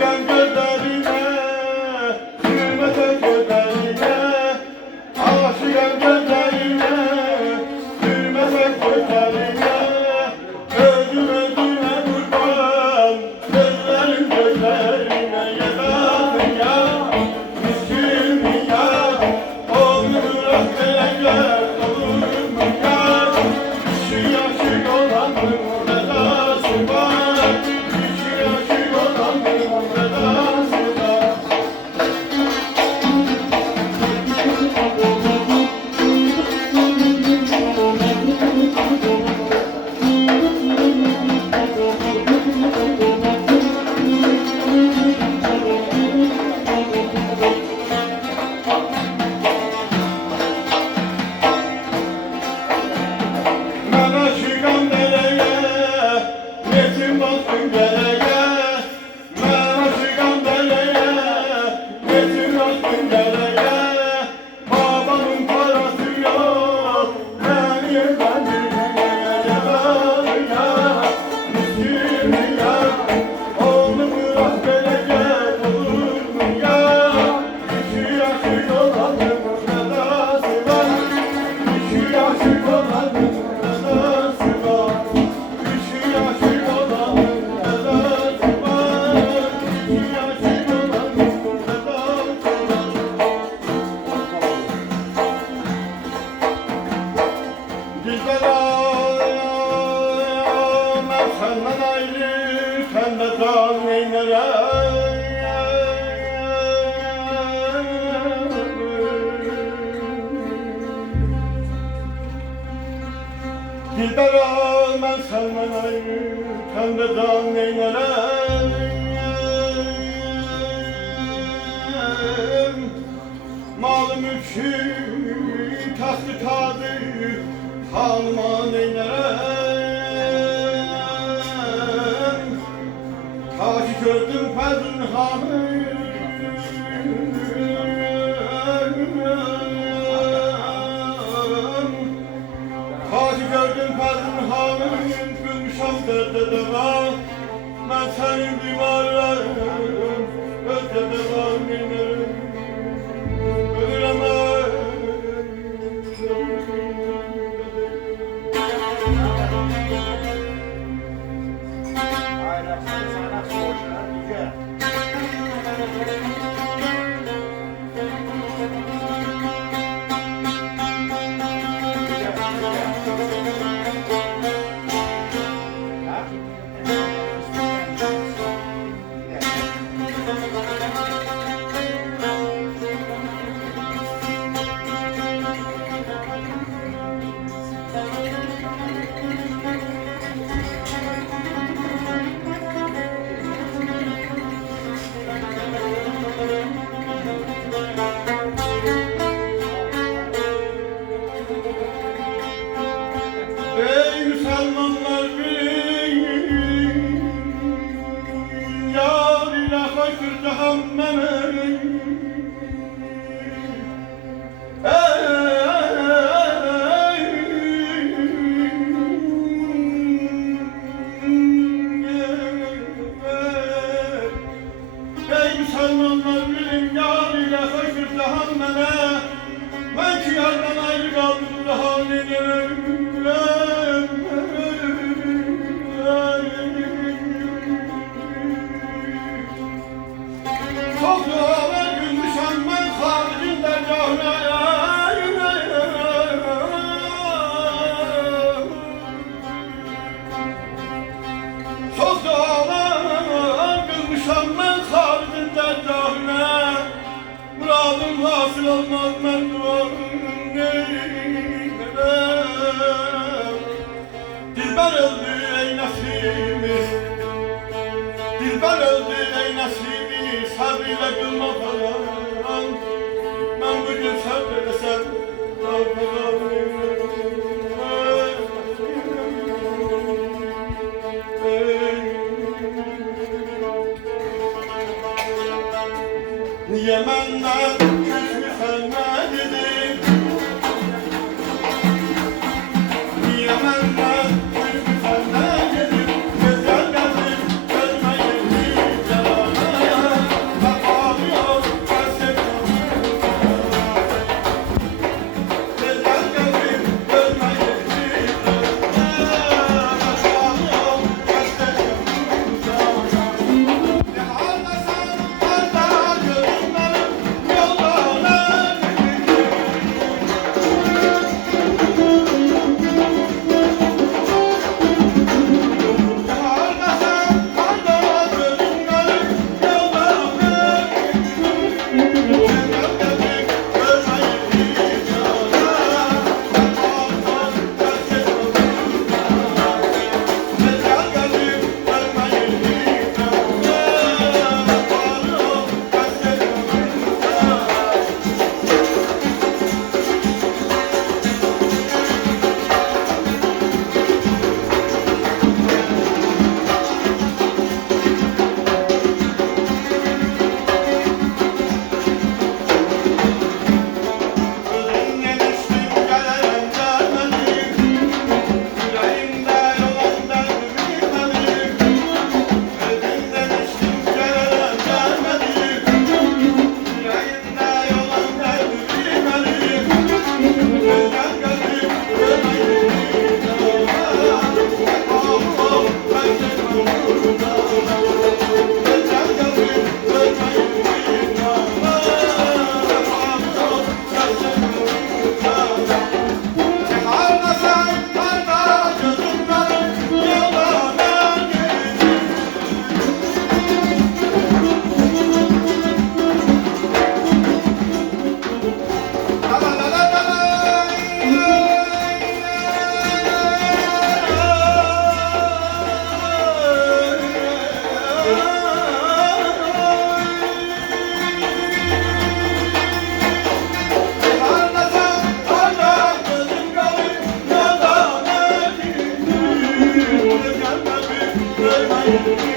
Aşıqam gözlərinə, hürmətə gözlərinə. Aşıqam gözlərinə, hürmətə gözlərinə. Özüm özümə qurban, gözlərim gözlərinə. Yedadın ya, miskinim ya, olur belə gəl, olur mu ya? İşi aşıq olanın vedası var, İşi aşıq olanın vedası var. Mən aşıqam dərəyə, yetim olsun gərəyə. Mən aşıqam dərəyə, yetim olsun gərəyə. Babamın parası yox, mən yerləndirməyə. Yedadın ya, miskinim ya, oğlu bırak belə gəl, olur mu ya? İşi aşıq olanın vedası var, İşi aşıq olanın vedası var, İşi aşıq olanın vedası var, İşi aşıq olanın vedası var. Dilberam, ben senden ayrı, sen de can neylerem. Dilberam, ben senden ayrı, sen de can neylerem. Malım üçün taxtı tadı, hanıma neylerem. Ta ki gördüm fəzl hanı, ta ki gördüm fəzl hanı, gülmüşəm dərdə dəva. Mən sənin bimarlarım, özdə dəva neylərəm. Ölürəm ey Müslümanlar bilin, yar ile fakir cehenneme. Ey Müslümanlar bilin, yar ile fakir cehenneme. Ben ki yardan ayrı kaldım daha nelerim. Çok dualar gülmüşem ben haricin dergahına. Çok dualar gülmüşem ben haricin dergahına. Muradım hasıl olmaz ben duam neylerem. Dilber öldü ey Nesimi, Dilber öldü ey Nesimi, sabrıyla kılma falan. Ben bugün sabredesem, Yemen'den küçük sevmedidim. Yemen'den küçük sevmedidim. Güzel geldim, görmeyin hiç yalan. Müzik